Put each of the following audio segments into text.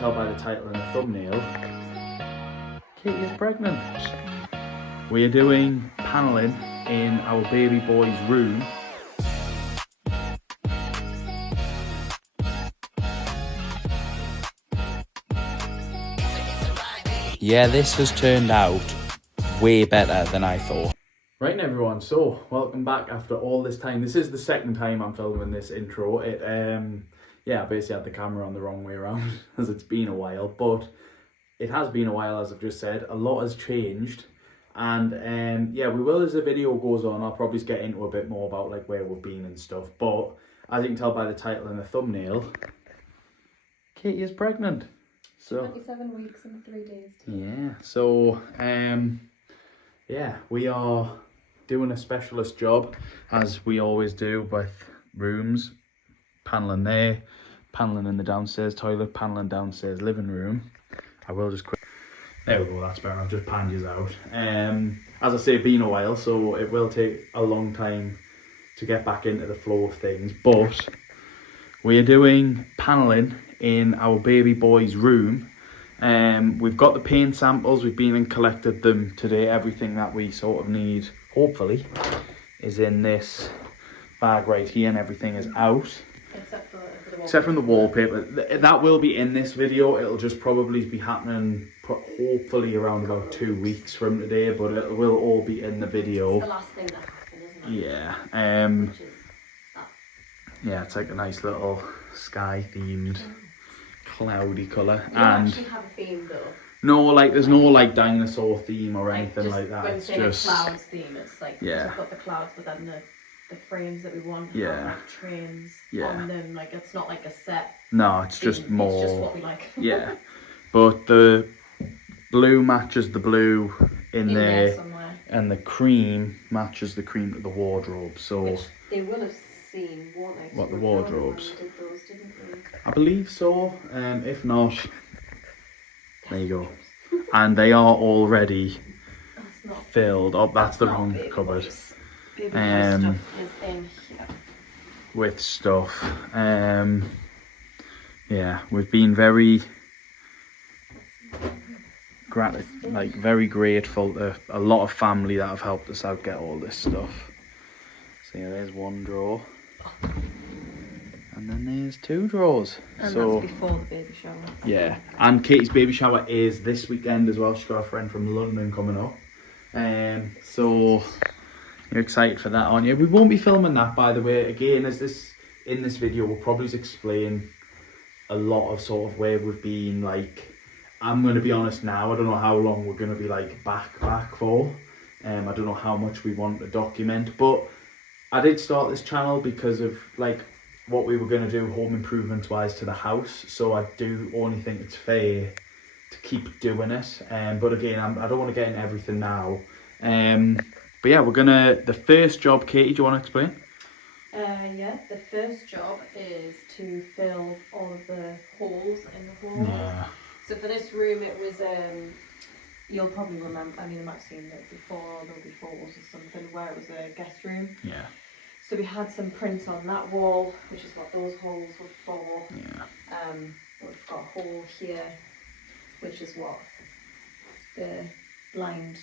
tell by the title and the thumbnail, Katie is pregnant. We are doing panelling in our baby boy's room. Yeah, this has turned out way better than I thought. Right then everyone, so welcome back after all this time. This is the second time I'm filming this intro. Yeah, I basically had the camera on the wrong way around as it's been a while, but it has been a while, as I've just said. A lot has changed, and yeah, we will, as the video goes on, I'll probably get into a bit more about like where we've been and stuff, but as you can tell by the title and the thumbnail, Katie is pregnant. So 27 weeks and 3 days. Yeah, so yeah, we are doing a specialist job, as we always do, with rooms, panelling there, panelling in the downstairs toilet, panelling downstairs living room. I will just quick, there we go, that's better, I've just panned you out. As I say, been a while, so it will take a long time to get back into the flow of things, but we are doing panelling in our baby boy's room. We've got the paint samples, we've been and collected them today. Everything that we sort of need, hopefully, is in this bag right here, and everything is out. Except from the wallpaper. That will be in this video. It'll just probably be happening hopefully around about 2 weeks from today, but it will all be in the video. It's the last thing that happened, isn't it? Yeah. Yeah, it's like a nice little sky themed cloudy colour. You don't actually have a theme though. No, like there's no like dinosaur theme or anything like that. When It's saying just clouds theme, it's like yeah. we've got the clouds, but then the frames that we want Yeah. have like trains Yeah. on them. Like it's not like a set. No, it's theme. just more. It's just what we like. Yeah, but the blue matches the blue in there, somewhere. and the cream matches the cream to the wardrobe. So Which they will have seen, won't they? What, the We wardrobes? did those, didn't we? I believe so. If not, there you go. And they are already That's not filled. Oh, that's the not wrong baby cupboard. boys. Baby boy stuff is in here. With stuff. Yeah, we've been very very grateful to a lot of family that have helped us out get all this stuff. So yeah, there's one drawer, and then there's 2 drawers. And so that's before the baby shower. yeah, and Katie's baby shower is this weekend as well. She's got a friend from London coming up, so you're excited for that, aren't you? We won't be filming that, by the way. Again, in this video, we'll probably explain a lot of sort of where we've been. Like, I'm going to be honest now, I don't know how long we're going to be like back for. I don't know how much we want to document, but I did start this channel because of like what we were going to do home improvements wise to the house. So I do only think it's fair to keep doing it. But again, I don't want to get into everything now. But yeah, the first job, Katie, do you want to explain? Yeah, the first job is to fill all of the holes in the walls. Yeah. So for this room, it was, you'll probably remember, I mean, I might have seen it before, there'll be photos or something, where it was a guest room. Yeah. So we had some prints on that wall, which is what those holes were for. Yeah. We've got a hole here, which is what the blind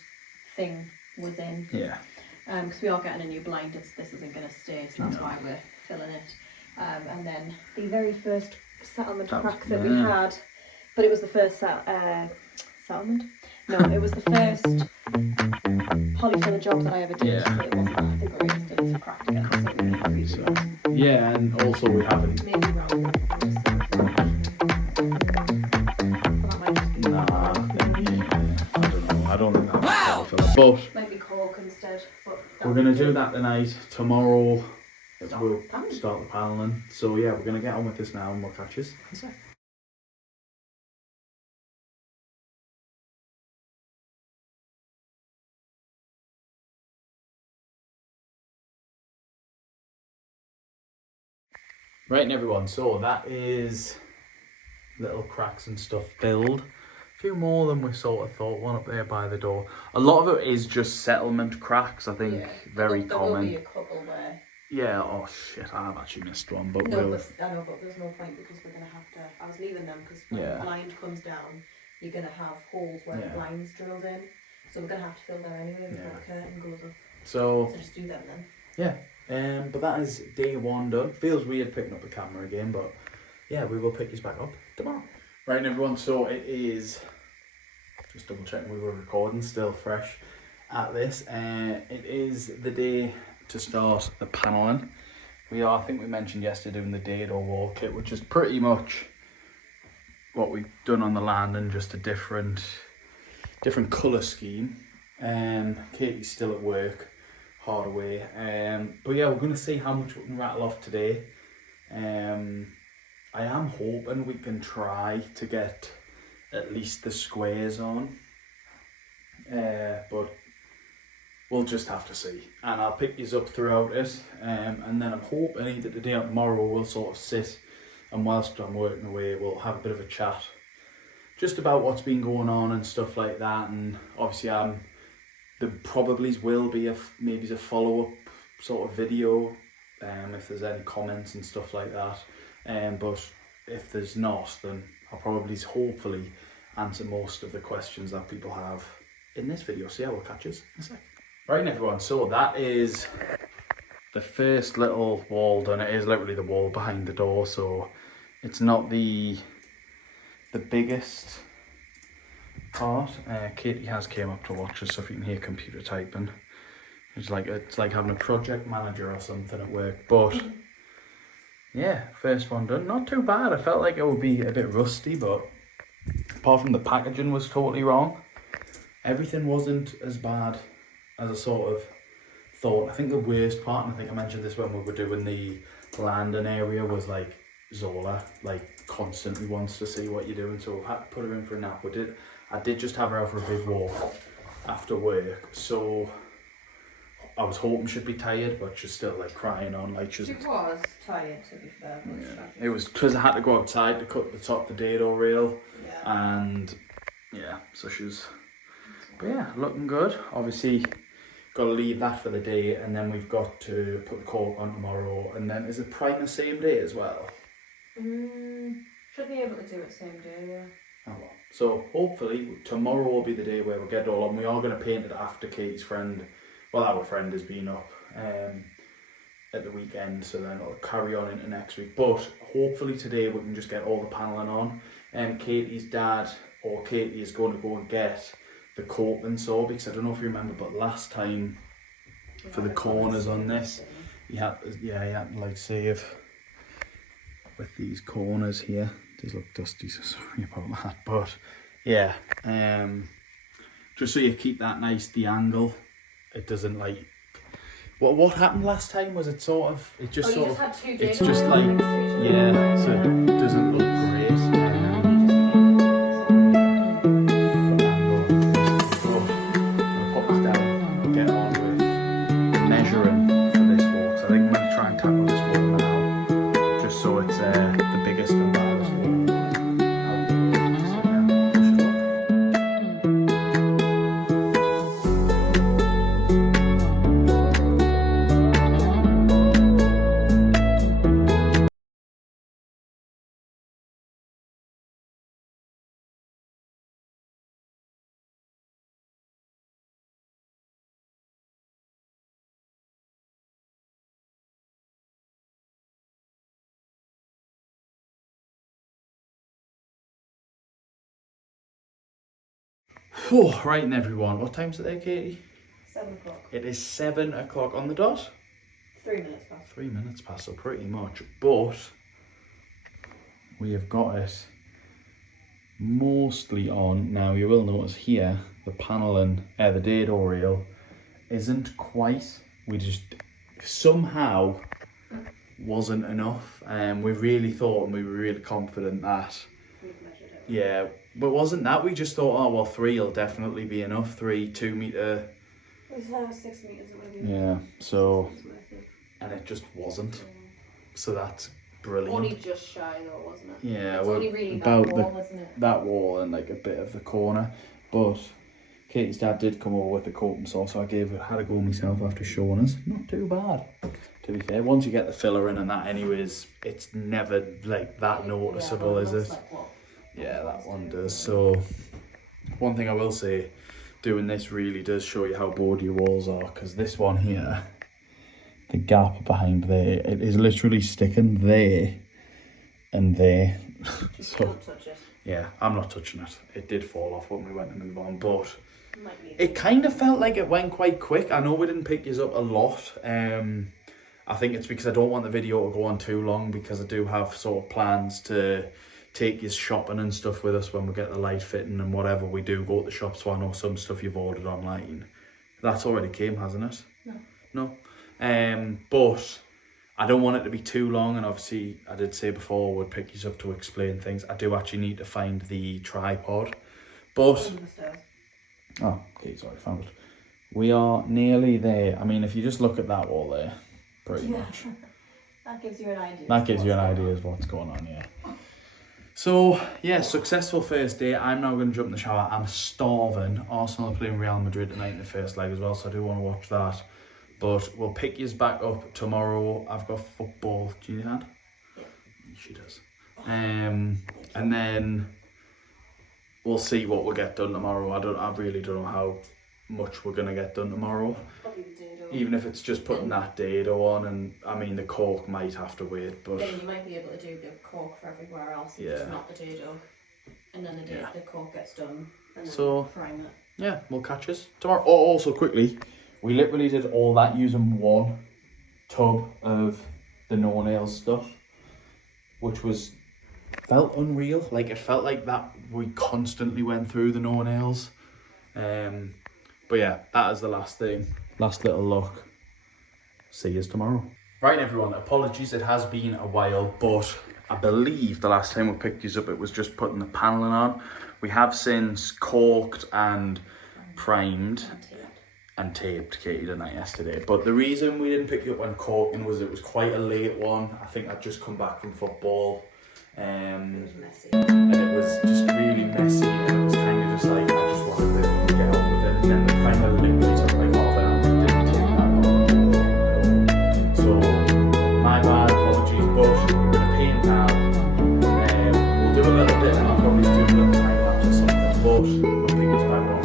thing was in. Yeah. Because we are getting a new blind, this isn't going to stay, so that's why we're filling it. And then the very first settlement crack that we had, but it was the first settlement? No, it was the first polyfiller job that I ever did. Yeah. So it wasn't the greatest, it was a crack again. So we didn't really do that. Yeah, and also we haven't. Maybe wrong. That might just be I don't think that's polyfiller, but maybe cork instead. But we're going to do that tonight. Tomorrow Start we'll the panelling. start the paneling. So yeah, we're going to get on with this now and we'll catch you in a sec. Right, and everyone, so that is little cracks and stuff filled. A few more than we sort of thought. One up there by the door. A lot of it is just settlement cracks, I think. Yeah, Very there will common. be a couple where Yeah, oh shit, I have actually missed one, but No, we'll... but I know, but there's no point because we're gonna have to. I was leaving them because when Yeah. the blind comes down, you're gonna have holes where the Yeah. blind's drilled in. So we're gonna have to fill them anyway before Yeah. the curtain goes up. So So just do them then. yeah, but that is day one done. Feels weird picking up the camera again, but yeah, we will pick this back up tomorrow. Right, everyone, so it is, just double checking we were recording, still fresh at this. It is the day to start the panelling. We are, I think we mentioned yesterday, doing the dado wall kit, which is pretty much what we've done on the landing, just a different colour scheme. Katie's still at work, hard away. But yeah, we're going to see how much we can rattle off today. I am hoping we can try to get at least the squares on. But we'll just have to see. And I'll pick these up throughout it. And then I'm hoping either today or tomorrow we'll sort of sit, and whilst I'm working away, we'll have a bit of a chat just about what's been going on and stuff like that. And obviously there probably will be maybe a follow-up sort of video if there's any comments and stuff like that. But if there's not, then I'll probably hopefully answer most of the questions that people have in this video. So yeah, we'll catch us in a sec. Right, everyone, so that is the first little wall done. It is literally the wall behind the door, so it's not the biggest part. Katie has came up to watch us, so if you can hear computer typing, it's like having a project manager or something at work. But yeah, first one done. Not too bad. I felt like it would be a bit rusty, but apart from the packaging was totally wrong, everything wasn't as bad as I sort of thought. I think the worst part, and I think I mentioned this when we were doing the landing area, was like Zola like constantly wants to see what you're doing, so I've had to put her in for a nap. I did just have her out for a big walk after work, so I was hoping she'd be tired, but she's still like crying on like she's... She was tired, to be fair. But yeah. It was because I had to go outside to cut the top of the dado rail. Yeah. And yeah, so she's... But yeah, looking good. Obviously got to leave that for the day, and then we've got to put the cork on tomorrow. And then is it prime the same day as well? Should be able to do it same day, yeah. Oh well. So hopefully tomorrow will be the day where we'll get it all on. We are going to paint it after Katie's friend, well, our friend has been up at the weekend, so then it'll carry on into next week. But hopefully today we can just get all the panelling on. Katie's dad, or Katie, is going to go and get the coping saw, because I don't know if you remember, but last time for the corners on this, he had to like save with these corners here. These look dusty, so sorry about that. But yeah, just so you keep that nice, the angle, it doesn't like... What happened last time was it sort of... It just sort of... Had 2 days. It's just like... Yeah, so it doesn't look great. Pop this down, get on with measuring for this wall. So I think I'm going to try and tackle this wall now, just so it's the biggest and loudest wall. Oh, right then everyone, what time's it there, Katie? 7 o'clock. It is 7 o'clock on the dot. 3 minutes past. 3 minutes past, so pretty much. But we have got it mostly on. Now you will notice here, the panelling, the dado rail isn't quite, we just somehow wasn't enough. We really thought, and we were really confident that, We've measured it. yeah, but wasn't that, we just thought, oh well, 3 will definitely be enough. 3 2 metre. It was 6 meters away. Yeah, so, and it just wasn't. So that's brilliant. Only just shy though, wasn't it? Yeah, it's well, only really about that wall, isn't it? that wall and like a bit of the corner, but Katie's dad did come over with the coat and sauce, so I had a go myself after showing us. Not too bad, to be fair. Once you get the filler in and that anyways, it's never like that noticeable, is it? Yeah, that one does. So one thing I will say, doing this really does show you how bored your walls are, because this one here, the gap behind there, it is literally sticking there and there. Just don't touch it. Yeah, I'm not touching it. It did fall off when we went to move on, but it kind of felt like it went quite quick. I know we didn't pick you up a lot. I think it's because I don't want the video to go on too long, because I do have sort of plans to take you shopping and stuff with us when we get the light fitting and whatever we do go to the shop. So I know some stuff you've ordered online. That's already came, hasn't it? No. But I don't want it to be too long, and obviously I did say before I would pick you up to explain things. I do actually need to find the tripod, but oh, okay, sorry, found it. We are nearly there. I mean, if you just look at that wall there, pretty much. That gives you an idea. That gives you an idea of what's going on, yeah. So, yeah, successful first day. I'm now going to jump in the shower. I'm starving. Arsenal are playing Real Madrid tonight in the first leg as well, so I do want to watch that. But we'll pick you back up tomorrow. I've got football. Do you need a hand? Yeah. She does. And then we'll see what we'll get done tomorrow. I really don't know how much we're going to get done tomorrow. Even if it's just putting that dado on, and I mean the cork might have to wait, but then you might be able to do the cork for everywhere else, and just not the dado, and then the cork gets done, and then prime it. Yeah, we'll catch us tomorrow. Oh, also quickly, we literally did all that using one tub of the no nails stuff, which felt unreal. Like it felt like that we constantly went through the no nails. But yeah, that is the last thing. Last little look. See you tomorrow. Right, everyone, apologies, it has been a while, but I believe the last time we picked these up, it was just putting the paneling on. We have since corked and primed and taped Katie tonight yesterday. But the reason we didn't pick you up when corking was it was quite a late one. I think I'd just come back from football. It was messy. And it was just really messy, and it was kind of just like, I just wanted to get on with it. And then the primer literally took like half an hour. It didn't take that long. So, my bad, apologies, but we're going to paint now. We'll do a little bit, and I'll probably do a little time lapse or something, but we'll pick this back on.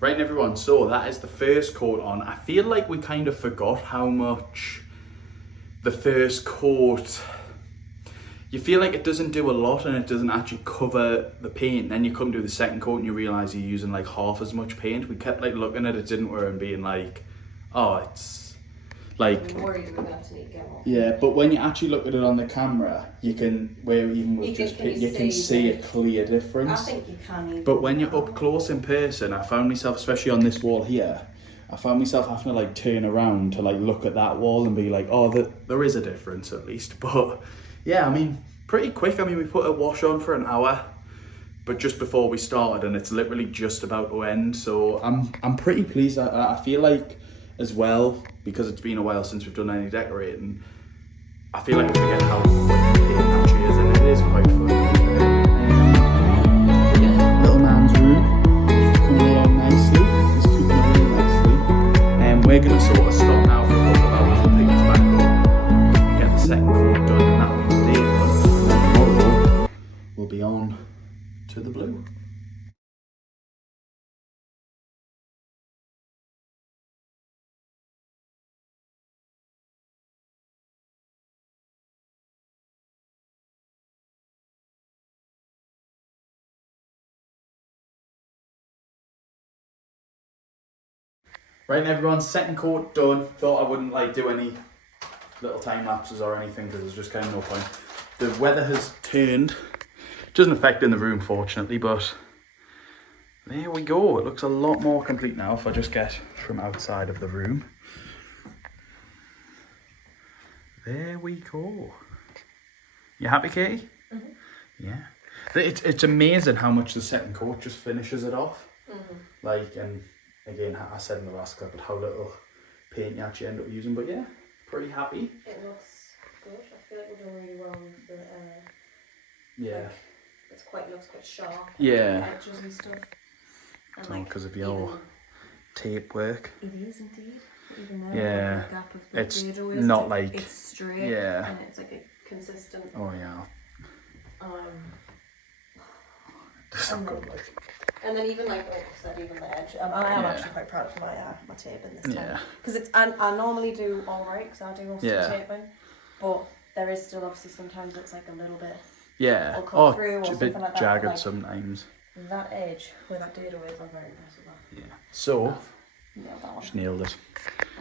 Right, everyone, so that is the first coat on. I feel like we kind of forgot how much the first coat, you feel like it doesn't do a lot and it doesn't actually cover the paint. Then you come to the second coat and you realise you're using like half as much paint. We kept like looking at it, didn't we, and being like, oh, it's like, I'm worried we're going to need to get more. yeah, but when you actually look at it on the camera, you can, where even with just paint, you can see a clear difference. I think you can even. But when you're up close in person, I found myself, especially on this wall here, I found myself having to like turn around to like look at that wall and be like, oh, there is a difference at least. But yeah, I mean, pretty quick. I mean, we put a wash on for an hour, but just before we started, and it's literally just about to end. So I'm pretty pleased. I feel like as well, because it's been a while since we've done any decorating, I feel like we forget how quick the paint actually is, and it is quite fun. But yeah, little man's room is coming along nicely. It's cooking really nicely. And we're going to sort of stop now for a couple of hours and pick this back up and get the second coat done, and that'll be the day done. And then tomorrow we'll be on to the blue. Right, everyone, second coat done. Thought I wouldn't like do any little time lapses or anything because there's just kind of no point. The weather has turned. It doesn't affect in the room, fortunately, but there we go. It looks a lot more complete now if I just get from outside of the room. There we go. You happy, Katie? Yeah. It's amazing how much the second coat just finishes it off. Like, and again, I said in the last clip, but how little paint you actually end up using. But yeah, pretty happy. It looks good. I feel like we're doing really well with the. Yeah. Like, looks quite sharp. Yeah. Edges and stuff. And It's all because of your tape work. It is indeed. Even though Yeah. the gap of the It's dado is, not like it's straight. yeah. And it's like a consistent. Oh yeah. It's and, not then, good, like. and then even like I said, even the edge. I am actually quite proud of my tape in this time. Yeah. Because it's I normally do all right because I do most of the taping, but there is still obviously sometimes it's like a little bit. Yeah. Or come through or a something bit like that, jagged like, sometimes. That edge where that dado is, I'm very impressed with that. Yeah. So, Nailed that one. just nailed it.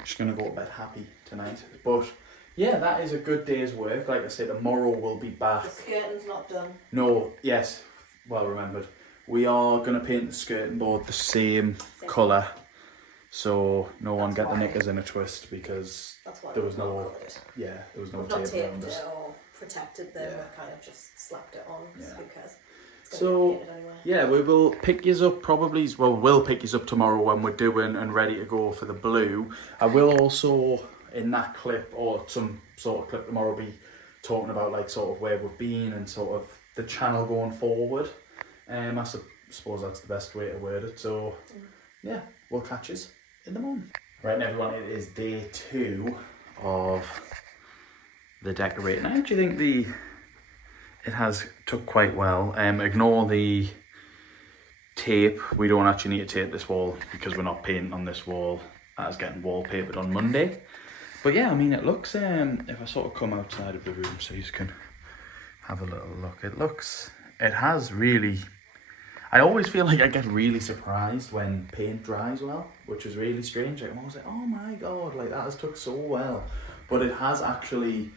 Just gonna go to bed happy tonight. But yeah, that is a good day's work. Like I said, tomorrow we'll be back. The skirting's not done. No, yes, well remembered. We are gonna paint the skirting board the same colour, so no one get the knickers in a twist because there was no there was no tape around it. Or protected them. We've kind of just slapped it on. Yeah. Who cares? So yeah, we will pick yous up probably. Well, we'll pick yous up tomorrow when we're doing and ready to go for the blue. I will also in that clip or some sort of clip tomorrow be talking about like sort of where we've been and sort of the channel going forward. I suppose that's the best way to word it. So yeah, we'll catch yous in the morning. Right, everyone, it is day 2 of the decorating. I actually think it has took quite well. Ignore the tape. We don't actually need to tape this wall because we're not painting on this wall. That is getting wallpapered on Monday. But yeah, I mean, it looks, if I sort of come outside of the room so you can have a little look, it has really, I always feel like I get really surprised when paint dries well, which is really strange. I'm always like, oh my God, like that has took so well. But it has actually,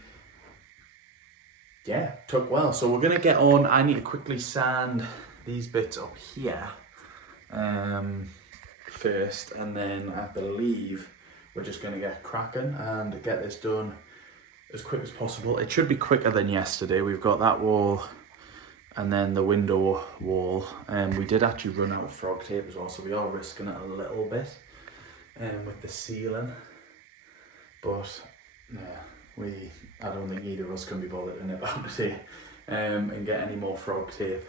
yeah, took well. So we're gonna get on. I need to quickly sand these bits up here first, and then I believe we're just gonna get cracking and get this done as quick as possible. It should be quicker than yesterday. We've got that wall and then the window wall. We did actually run out of frog tape as well, so we are risking it a little bit with the ceiling. But yeah, I don't think either of us can be bothered to nip out today and get any more frog tape.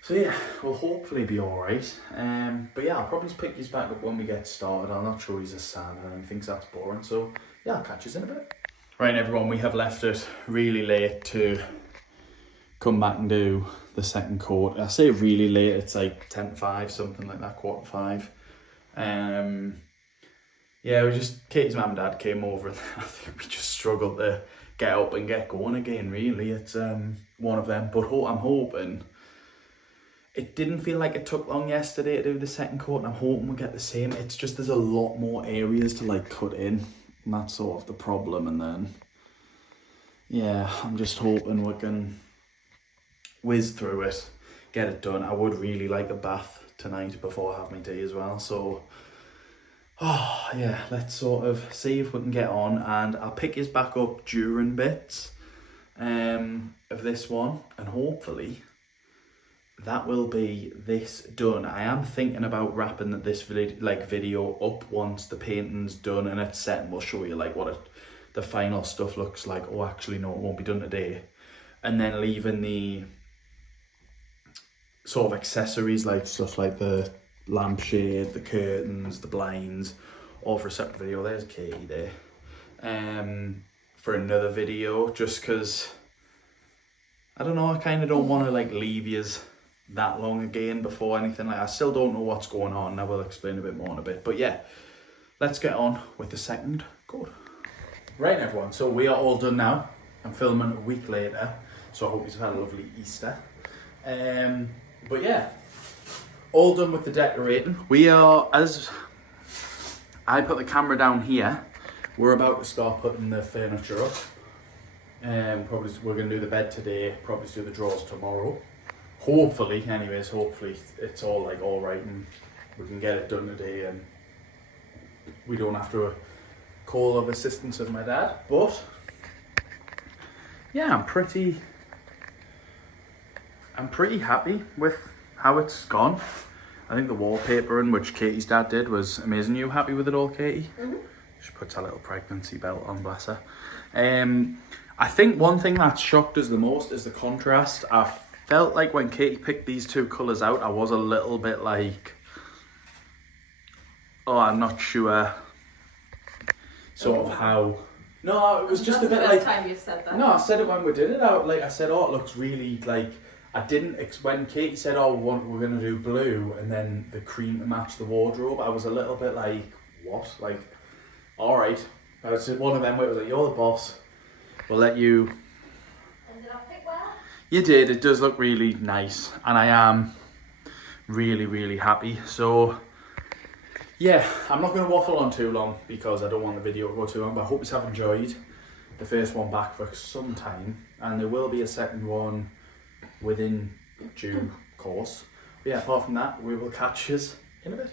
So yeah, we'll hopefully be alright. But yeah, I'll probably just pick these back up when we get started. I'll not show you the sand and thinks that's boring. So yeah, I'll catch you in a bit. Right, everyone, we have left it really late to come back and do the second coat. I say really late, it's like 10 to 5, something like that, 4:45. Yeah, Katie's mum and dad came over and I think we just struggled to get up and get going again, really. It's one of them, but I'm hoping, it didn't feel like it took long yesterday to do the second coat, and I'm hoping we'll get the same. It's just there's a lot more areas to like cut in, and that's sort of the problem. And then, yeah, I'm just hoping we can whiz through it, get it done. I would really like a bath tonight before I have my tea as well, so yeah, let's sort of see if we can get on, and I'll pick his back up during bits of this one, and hopefully that will be this done. I am thinking about wrapping this video up once the painting's done and it's set, and we'll show you like what the final stuff looks like. Oh, actually no, it won't be done today. And then leaving the sort of accessories, like stuff like the lampshade, the curtains, the blinds, all for a separate video. There's Katie there. For another video, just because I don't know, I kind of don't want to like leave yous that long again before anything. Like, I still don't know what's going on. I will explain a bit more in a bit, but yeah, let's get on with the second coat. Right, everyone, so we are all done now. I'm filming a week later, so I hope you've had a lovely Easter. But yeah, all done with the decorating. We are, as I put the camera down here, we're about to start putting the furniture up. Probably we're going to do the bed today, probably do the drawers tomorrow. hopefully it's all like all right and we can get it done today and we don't have to call of assistance of my dad. But yeah, I'm pretty happy with how it's gone. I think the wallpapering, which Katie's dad did, was amazing. You happy with it all, Katie? Mm-hmm. She puts her little pregnancy belt on, bless her. I think one thing that shocked us the most is the contrast. I felt like when Katie picked these two colours out, I was a little bit like, oh, I'm not sure sort of how... No, it was just a bit like... That's the first time you've said that. No, I said it when we did it out. Like, I said, oh, it looks really, like... I didn't... When Katie said, oh, we're going to do blue and then the cream to match the wardrobe, I was a little bit like, what? Like, all right. I was one of them where it was like, you're the boss. We'll let you... And did I pick well? You did. It does look really nice. And I am really, really happy. So... yeah, I'm not going to waffle on too long because I don't want the video to go too long, but I hope you have enjoyed the first one back for some time, and there will be a second one within due course. But yeah, apart from that, we will catch you in a bit.